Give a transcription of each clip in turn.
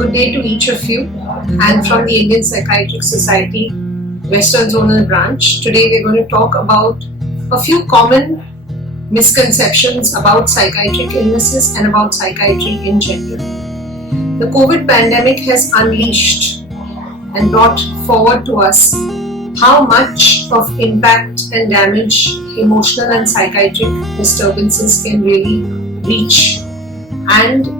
Good day to each of you. I'm from the Indian Psychiatric Society, Western Zonal Branch. Today we're going to talk about a few common misconceptions about psychiatric illnesses and about psychiatry in general. The COVID pandemic has unleashed and brought forward to us how much of impact and damage emotional and psychiatric disturbances can really reach. And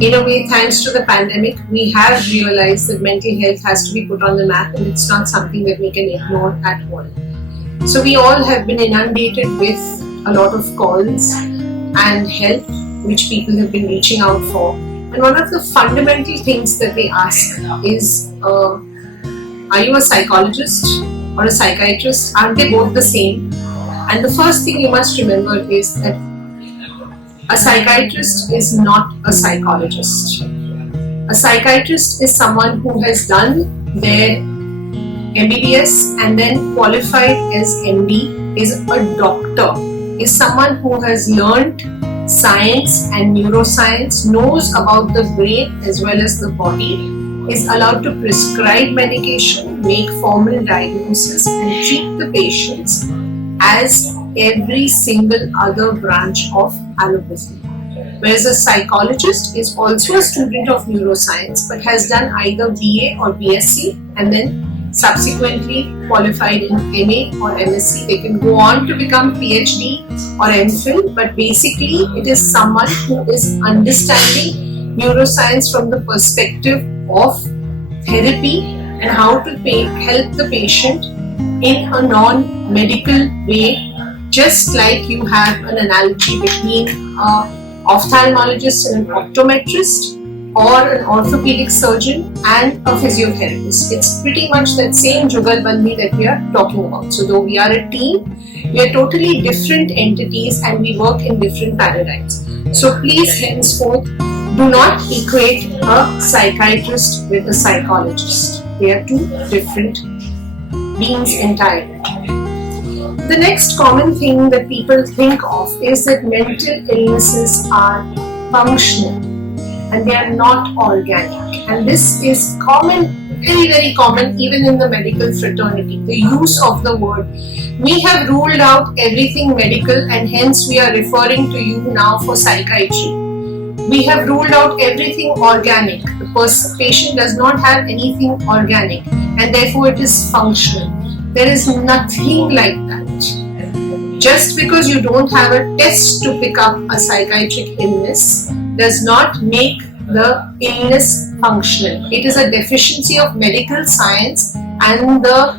in a way, thanks to the pandemic, we have realized that mental health has to be put on the map and it's not something that we can ignore at all. So we all have been inundated with a lot of calls and help which people have been reaching out for. And one of the fundamental things that they ask is, are you a psychologist or a psychiatrist? Aren't they both the same? And the first thing you must remember is that a psychiatrist is not a psychologist. A psychiatrist is someone who has done their MBBS and then qualified as MD, is a doctor, is someone who has learned science and neuroscience, knows about the brain as well as the body, is allowed to prescribe medication, make formal diagnosis and treat the patients as every single other branch of allopathy. Whereas a psychologist is also a student of neuroscience but has done either BA or BSc and then subsequently qualified in MA or MSc. They can go on to become PhD or MPhil, but basically it is someone who is understanding neuroscience from the perspective of therapy and how to help the patient in a non-medical way. Just like you have an analogy between an ophthalmologist and an optometrist, or an orthopedic surgeon and a physiotherapist. It's pretty much that same jugalbandi that we are talking about. So though we are a team, we are totally different entities and we work in different paradigms. So please henceforth do not equate a psychiatrist with a psychologist. They are two different beings entirely. The next common thing that people think of is that mental illnesses are functional and they are not organic. And this is common, very, very common even in the medical fraternity, the use of the word. We have ruled out everything medical and hence we are referring to you now for psychiatry. We have ruled out everything organic. The patient does not have anything organic and therefore it is functional. There is nothing like that. Just because you don't have a test to pick up a psychiatric illness does not make the illness functional. It is a deficiency of medical science and the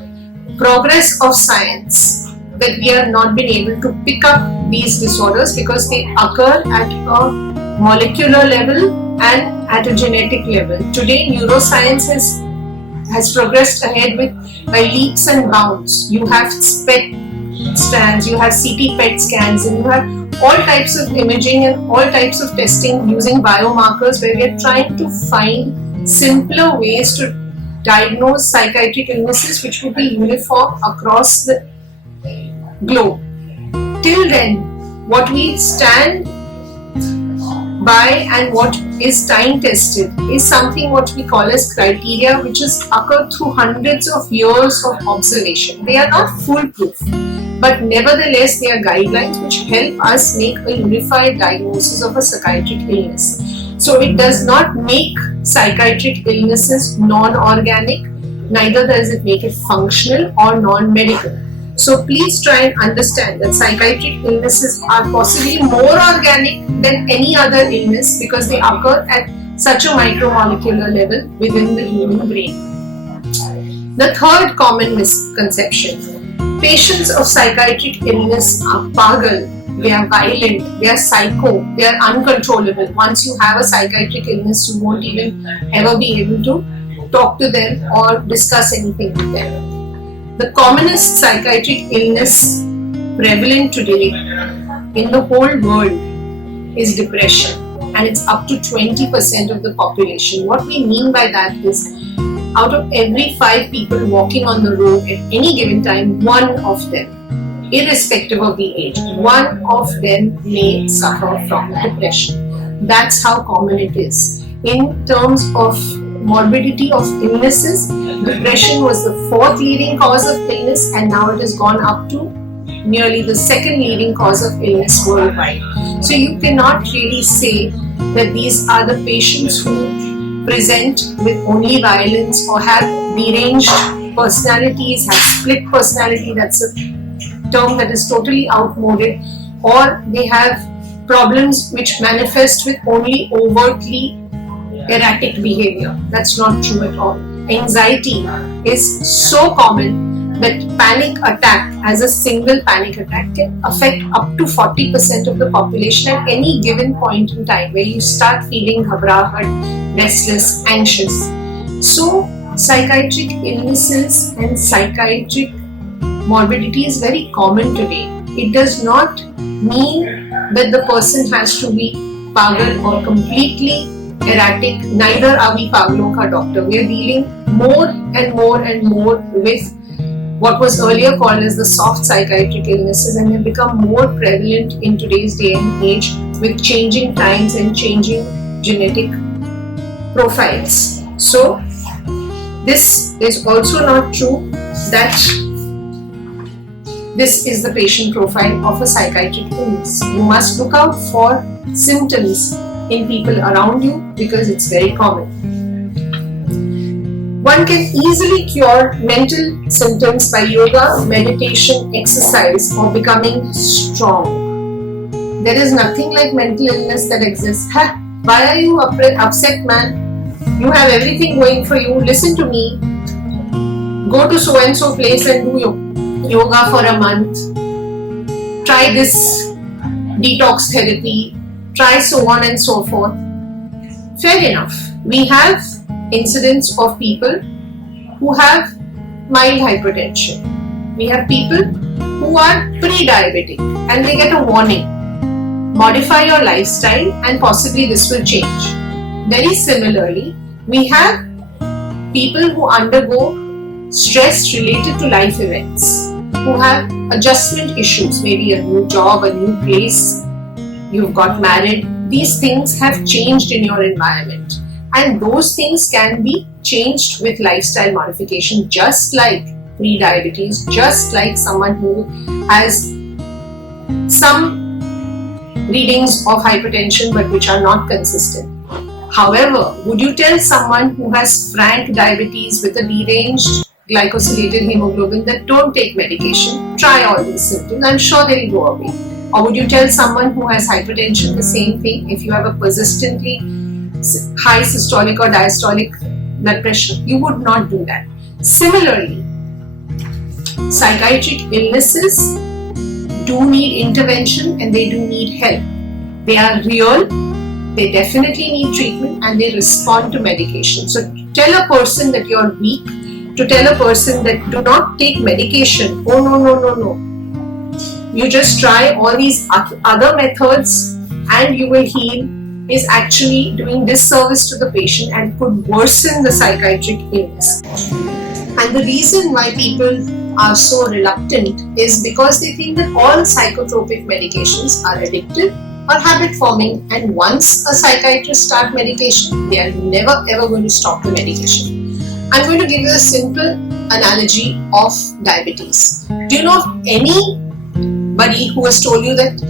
progress of science that we have not been able to pick up these disorders because they occur at a molecular level and at a genetic level. Today, neuroscience has progressed ahead by leaps and bounds. You have SPECT scans, you have CT PET scans, and you have all types of imaging and all types of testing using biomarkers where we are trying to find simpler ways to diagnose psychiatric illnesses which would be uniform across the globe. Till then, what we stand by and what is time tested is something what we call as criteria which has occurred through hundreds of years of observation. They are not foolproof, but nevertheless they are guidelines which help us make a unified diagnosis of a psychiatric illness. So it does not make psychiatric illnesses non-organic, neither does it make it functional or non-medical. So please try and understand that psychiatric illnesses are possibly more organic than any other illness because they occur at such a micromolecular level within the human brain. The third common misconception: patients of psychiatric illness are pagal, they are violent, they are psycho, they are uncontrollable. Once you have a psychiatric illness, you won't even ever be able to talk to them or discuss anything with them. The commonest psychiatric illness prevalent today in the whole world is depression, and it's up to 20% of the population. What we mean by that is out of every 5 people walking on the road at any given time, one of them, irrespective of the age, one of them may suffer from depression. That's how common it is. in terms of morbidity of illnesses. Depression was the fourth leading cause of illness, and now it has gone up to nearly the second leading cause of illness worldwide. So you cannot really say that these are the patients who present with only violence or have deranged personalities, have split personality. That's a term that is totally outmoded. Or they have problems which manifest with only overtly erratic behavior. That's not true at all. Anxiety is so common that panic attack as a single panic attack can affect up to 40% of the population at any given point in time, where you start feeling ghabrahat, restless, anxious. So psychiatric illnesses and psychiatric morbidity is very common today. It does not mean that the person has to be pagal or completely erratic. Neither are we pagalon ka doctor. We are dealing more and more with what was earlier called as the soft psychiatric illnesses, and have become more prevalent in today's day and age with changing times and changing genetic profiles. So this is also not true that this is the patient profile of a psychiatric illness. You must look out for symptoms in people around you because it's very common. One can easily cure mental symptoms by yoga, meditation, exercise, or becoming strong. There is nothing like mental illness that exists. Why are you upset, man? You have everything going for you. Listen to me. Go to so and so place and do yoga for a month. Try this detox therapy. Try so on and so forth. Fair enough. We have incidents of people who have mild hypertension. We have people who are pre-diabetic and they get a warning. Modify your lifestyle and possibly this will change. Very similarly, we have people who undergo stress related to life events, who have adjustment issues, maybe a new job, a new place, you've got married. These things have changed in your environment. And those things can be changed with lifestyle modification, just like pre-diabetes, just like someone who has some readings of hypertension but which are not consistent. However, would you tell someone who has frank diabetes with a deranged glycosylated hemoglobin that don't take medication, try all these symptoms, I'm sure they'll go away? Or would you tell someone who has hypertension the same thing? If you have a persistently high systolic or diastolic blood pressure, you would not do that. Similarly, psychiatric illnesses do need intervention and they do need help. They are real, they definitely need treatment and they respond to medication. So tell a person that you're weak, to tell a person that do not take medication, oh no, you just try all these other methods and you will heal, is actually doing disservice to the patient and could worsen the psychiatric illness. And the reason why people are so reluctant is because they think that all psychotropic medications are addictive or habit forming, and once a psychiatrist starts medication, they are never ever going to stop the medication. I'm going to give you a simple analogy of diabetes. Do you know of anybody who has told you that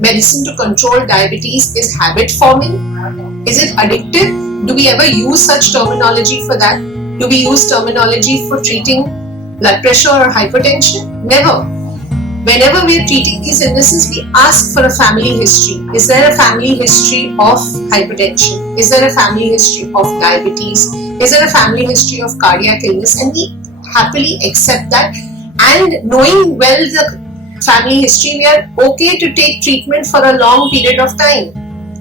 medicine to control diabetes is habit forming? Is it addictive? Do we ever use such terminology for that? Do we use terminology for treating blood pressure or hypertension? Never. Whenever we are treating these illnesses, we ask for a family history. Is there a family history of hypertension? Is there a family history of diabetes? Is there a family history of cardiac illness? And we happily accept that. And knowing well the family history, we are okay to take treatment for a long period of time.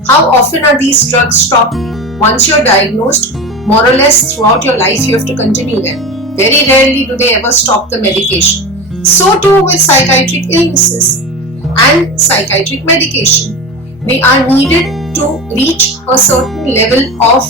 How often are these drugs stopped? Once you're diagnosed, more or less throughout your life you have to continue them. Very rarely do they ever stop the medication. So too with psychiatric illnesses and psychiatric medication. They are needed to reach a certain level of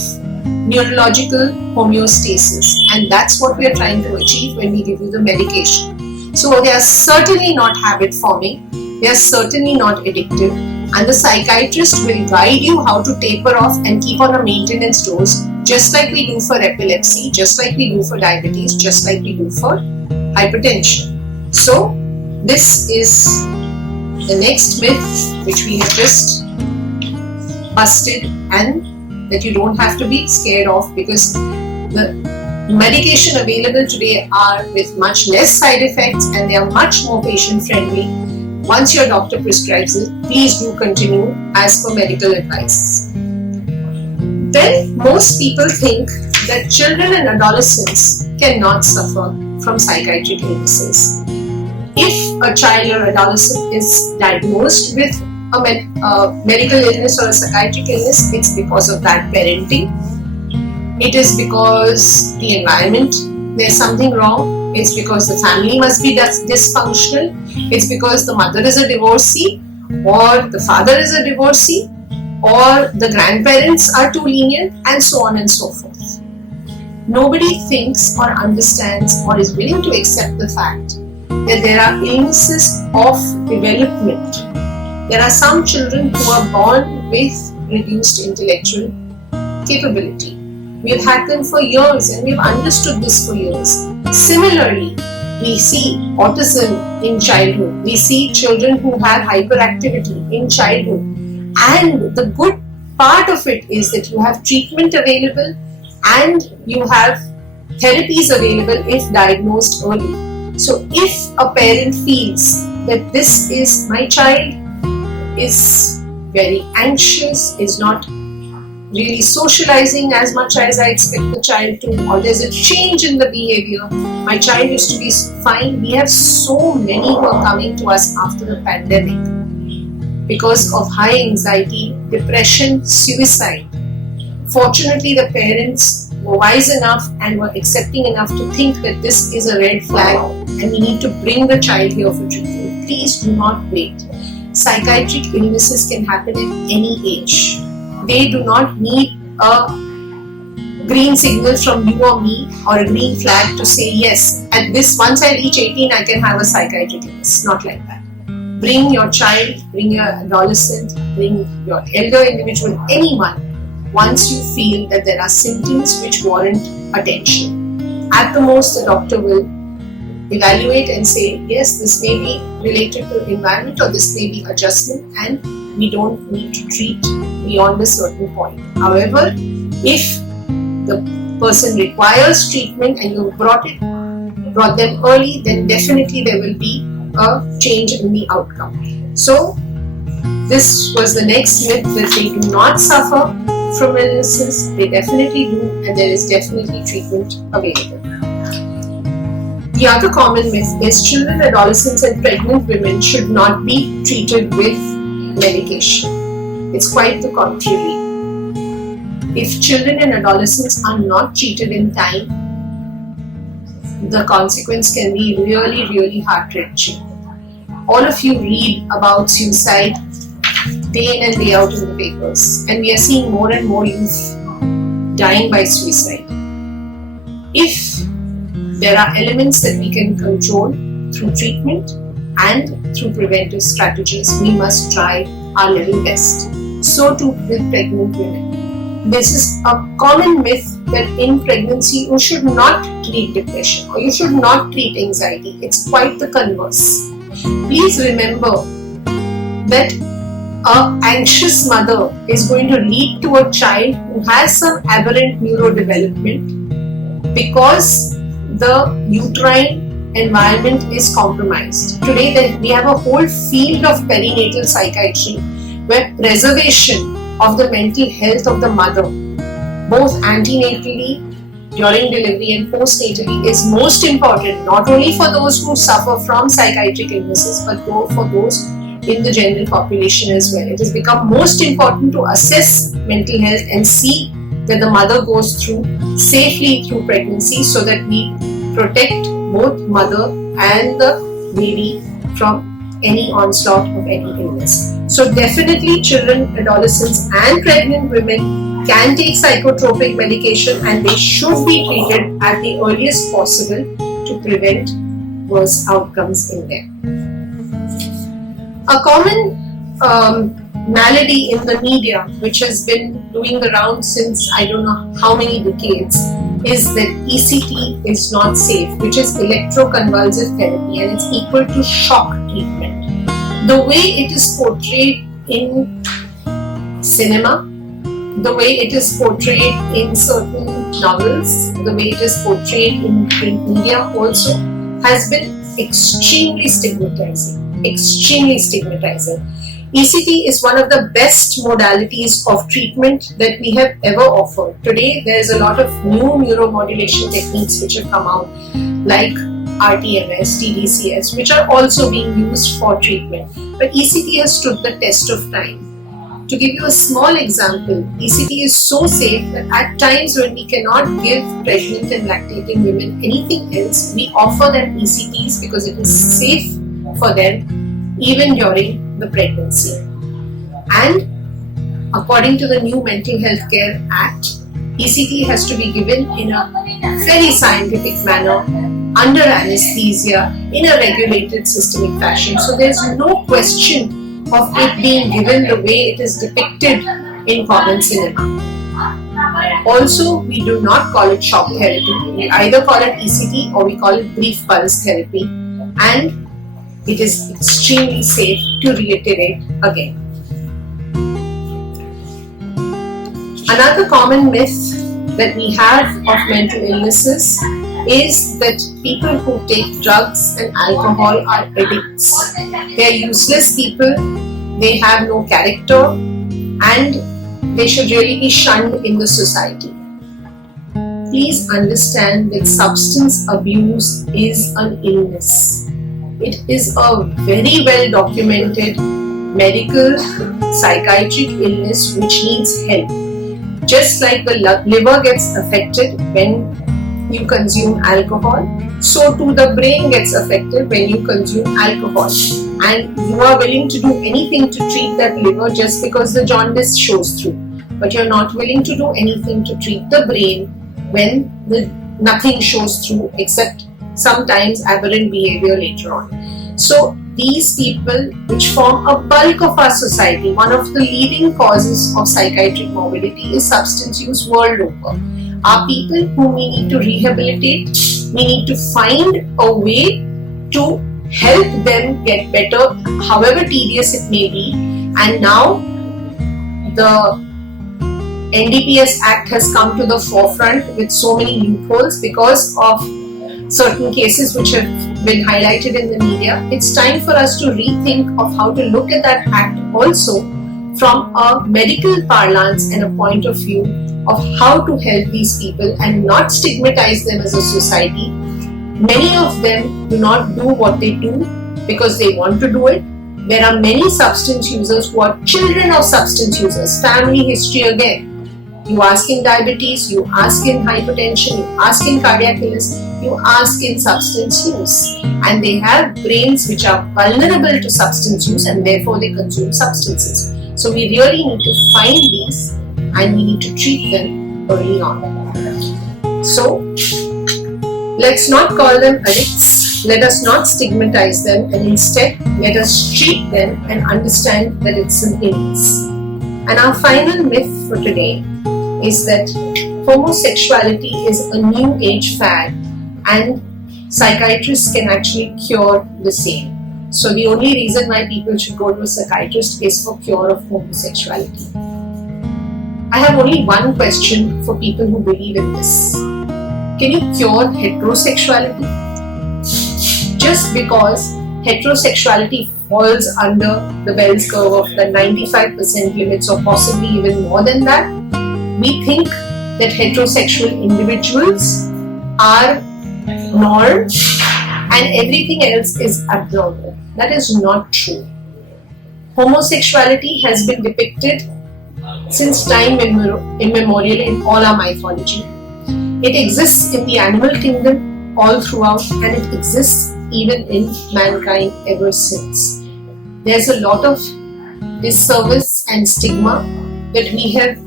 neurological homeostasis, and that's what we are trying to achieve when we give you the medication. So they are certainly not habit forming, they are certainly not addictive, and the psychiatrist will guide you how to taper off and keep on a maintenance dose, just like we do for epilepsy, just like we do for diabetes, just like we do for hypertension. So this is the next myth which we have just busted, and that you don't have to be scared of, because the medication available today are with much less side effects and they are much more patient friendly. Once your doctor prescribes it, please do continue as per medical advice. Then most people think that children and adolescents cannot suffer from psychiatric illnesses. If a child or adolescent is diagnosed with a medical illness or a psychiatric illness, it's because of bad parenting. It is because the environment, there's something wrong. It's because the family must be dysfunctional. It's because the mother is a divorcee, or the father is a divorcee, or the grandparents are too lenient, and so on and so forth. Nobody thinks or understands or is willing to accept the fact that there are illnesses of development. There are some children who are born with reduced intellectual capability. We've had them for years and we've understood this for years. Similarly, we see autism in childhood. We see children who have hyperactivity in childhood. And the good part of it is that you have treatment available and you have therapies available if diagnosed early. So if a parent feels that this is my child is very anxious, is not really socializing as much as I expect the child to, or there's a change in the behavior, my child used to be fine. We have so many who are coming to us after the pandemic because of high anxiety, depression, suicide. Fortunately, the parents were wise enough and were accepting enough to think that this is a red flag and we need to bring the child here for treatment. Please do not wait. Psychiatric illnesses can happen at any age. They do not need a green signal from you or me or a green flag to say yes, at this, once I reach 18 I can have a psychiatric illness. Not like that. Bring your child, bring your adolescent, bring your elder individual, anyone, once you feel that there are symptoms which warrant attention. At the most, the doctor will evaluate and say, yes, this may be related to environment or this may be adjustment, and we don't need to treat beyond a certain point. However, if the person requires treatment and you brought them early, then definitely there will be a change in the outcome. So this was the next myth, that they do not suffer from illnesses. They definitely do, and there is definitely treatment available. The other common myth is children, adolescents and pregnant women should not be treated with medication. It's quite the contrary. If children and adolescents are not treated in time, the consequence can be really, really heart-wrenching. All of you read about suicide day in and day out in the papers, and we are seeing more and more youth dying by suicide. If there are elements that we can control through treatment and through preventive strategies, we must try our level best. So too with pregnant women. This is a common myth that in pregnancy you should not treat depression or you should not treat anxiety. It's quite the converse. Please remember that an anxious mother is going to lead to a child who has some aberrant neurodevelopment because the uterine environment is compromised. Today we have a whole field of perinatal psychiatry where preservation of the mental health of the mother, both antenatally, during delivery and postnatally, is most important, not only for those who suffer from psychiatric illnesses but for those in the general population as well. It has become most important to assess mental health and see that the mother goes through safely through pregnancy so that we protect both mother and the baby from any onslaught of any illness. So definitely children, adolescents and pregnant women can take psychotropic medication and they should be treated at the earliest possible to prevent worse outcomes in them. A common malady in the media, which has been doing the round since I don't know how many decades, is that ECT is not safe, which is electroconvulsive therapy, and it's equal to shock treatment. The way it is portrayed in cinema, the way it is portrayed in certain novels, the way it is portrayed in print media also has been extremely stigmatizing. ECT is one of the best modalities of treatment that we have ever offered. Today, there is a lot of new neuromodulation techniques which have come out, like RTMS, TDCS, which are also being used for treatment. But ECT has stood the test of time. To give you a small example, ECT is so safe that at times when we cannot give pregnant and lactating women anything else, we offer them ECTs because it is safe for them even during the pregnancy. And according to the new Mental Health Care Act, ECT has to be given in a very scientific manner, under anesthesia, in a regulated systemic fashion. So there is no question of it being given the way it is depicted in common cinema. Also, we do not call it shock therapy. We either call it ECT or we call it brief pulse therapy, and it is extremely safe, to reiterate again. Another common myth that we have of mental illnesses is that people who take drugs and alcohol are addicts. They are useless people, they have no character, and they should really be shunned in the society. Please understand that substance abuse is an illness. It is a very well documented medical psychiatric illness which needs help. Just like the liver gets affected when you consume alcohol, so too the brain gets affected when you consume alcohol. And you are willing to do anything to treat that liver just because the jaundice shows through. But you're not willing to do anything to treat the brain when nothing shows through except sometimes aberrant behavior later on. So these people, which form a bulk of our society, one of the leading causes of psychiatric morbidity is substance use world over, are people whom we need to rehabilitate. We need to find a way to help them get better, however tedious it may be. And now the NDPS Act has come to the forefront with so many loopholes because of certain cases which have been highlighted in the media. It's time for us to rethink of how to look at that act also from a medical parlance and a point of view of how to help these people and not stigmatize them as a society. Many of them do not do what they do because they want to do it. There are many substance users who are children of substance users. Family history again. You ask in diabetes, you ask in hypertension, you ask in cardiac illness, you ask in substance use. And they have brains which are vulnerable to substance use and therefore they consume substances. So we really need to find these and we need to treat them early on. So let's not call them addicts. Let us not stigmatize them, and instead let us treat them and understand that it's an illness. And our final myth for today is that homosexuality is a new age fad and psychiatrists can actually cure the same. So the only reason why people should go to a psychiatrist is for cure of homosexuality. I have only one question for people who believe in this. Can you cure heterosexuality? Just because heterosexuality falls under the Bell's curve of the 95% limits or possibly even more than that, we think that heterosexual individuals are norm and everything else is abnormal. That is not true. Homosexuality has been depicted since time immemorial in all our mythology. It exists in the animal kingdom all throughout, and it exists even in mankind ever since. There's a lot of disservice and stigma that we have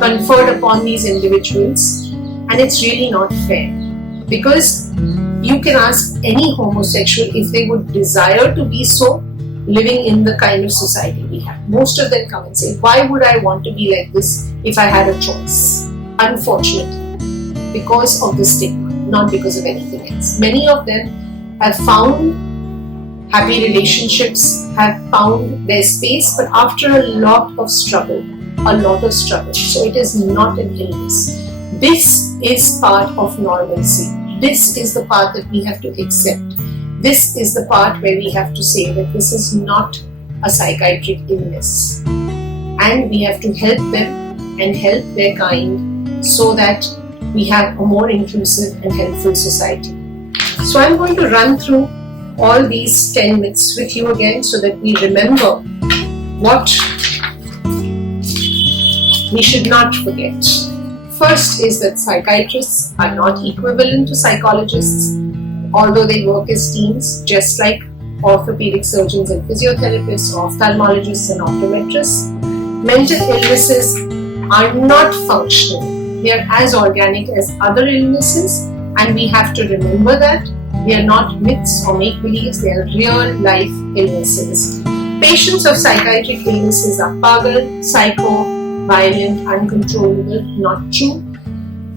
conferred upon these individuals, and it's really not fair, because you can ask any homosexual if they would desire to be so, living in the kind of society we have. Most of them come and say, why would I want to be like this if I had a choice? Unfortunately, because of the stigma, not because of anything else. Many of them have found happy relationships, have found their space, but after a lot of struggle. So it is not an illness. This is part of normalcy. This is the part that we have to accept. This is the part where we have to say that this is not a psychiatric illness. And we have to help them and help their kind so that we have a more inclusive and helpful society. So I'm going to run through all these 10 myths with you again so that we remember what we should not forget. First is that psychiatrists are not equivalent to psychologists, although they work as teams, just like orthopedic surgeons and physiotherapists, ophthalmologists and optometrists. Mental illnesses are not functional. They are as organic as other illnesses, and we have to remember that they are not myths or make-believes, they are real life illnesses. Patients of psychiatric illnesses are pagal, psycho, violent, uncontrollable, not true.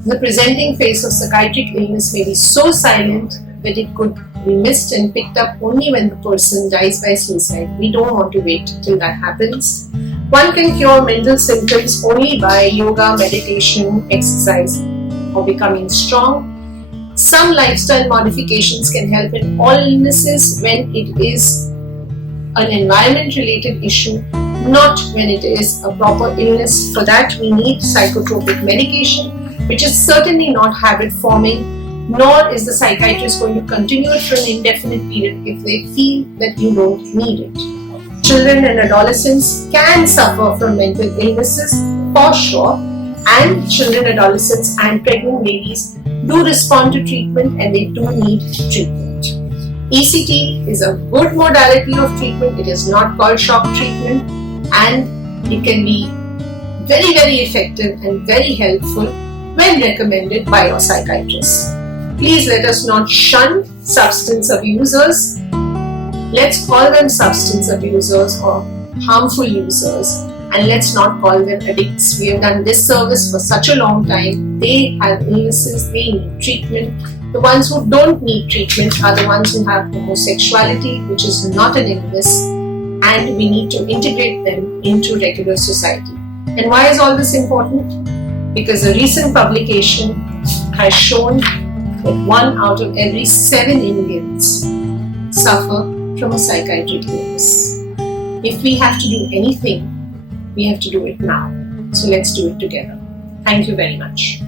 The presenting face of psychiatric illness may be so silent that it could be missed and picked up only when the person dies by suicide. We don't want to wait till that happens. One can cure mental symptoms only by yoga, meditation, exercise, or becoming strong. Some lifestyle modifications can help in all illnesses when it is an environment-related issue, not when it is a proper illness. For that, we need psychotropic medication, which is certainly not habit-forming, nor is the psychiatrist going to continue it for an indefinite period if they feel that you don't need it. Children and adolescents can suffer from mental illnesses for sure, and children, adolescents and pregnant ladies do respond to treatment and they do need treatment. ECT is a good modality of treatment. It is not called shock treatment, and it can be very, very effective and very helpful when recommended by your psychiatrist. Please let us not shun substance abusers. Let's call them substance abusers or harmful users, and let's not call them addicts. We have done this service for such a long time. They have illnesses, they need treatment. The ones who don't need treatment are the ones who have homosexuality, which is not an illness, and we need to integrate them into regular society. And why is all this important? Because a recent publication has shown that 1 out of every 7 Indians suffer from a psychiatric illness. If we have to do anything, we have to do it now. So let's do it together. Thank you very much.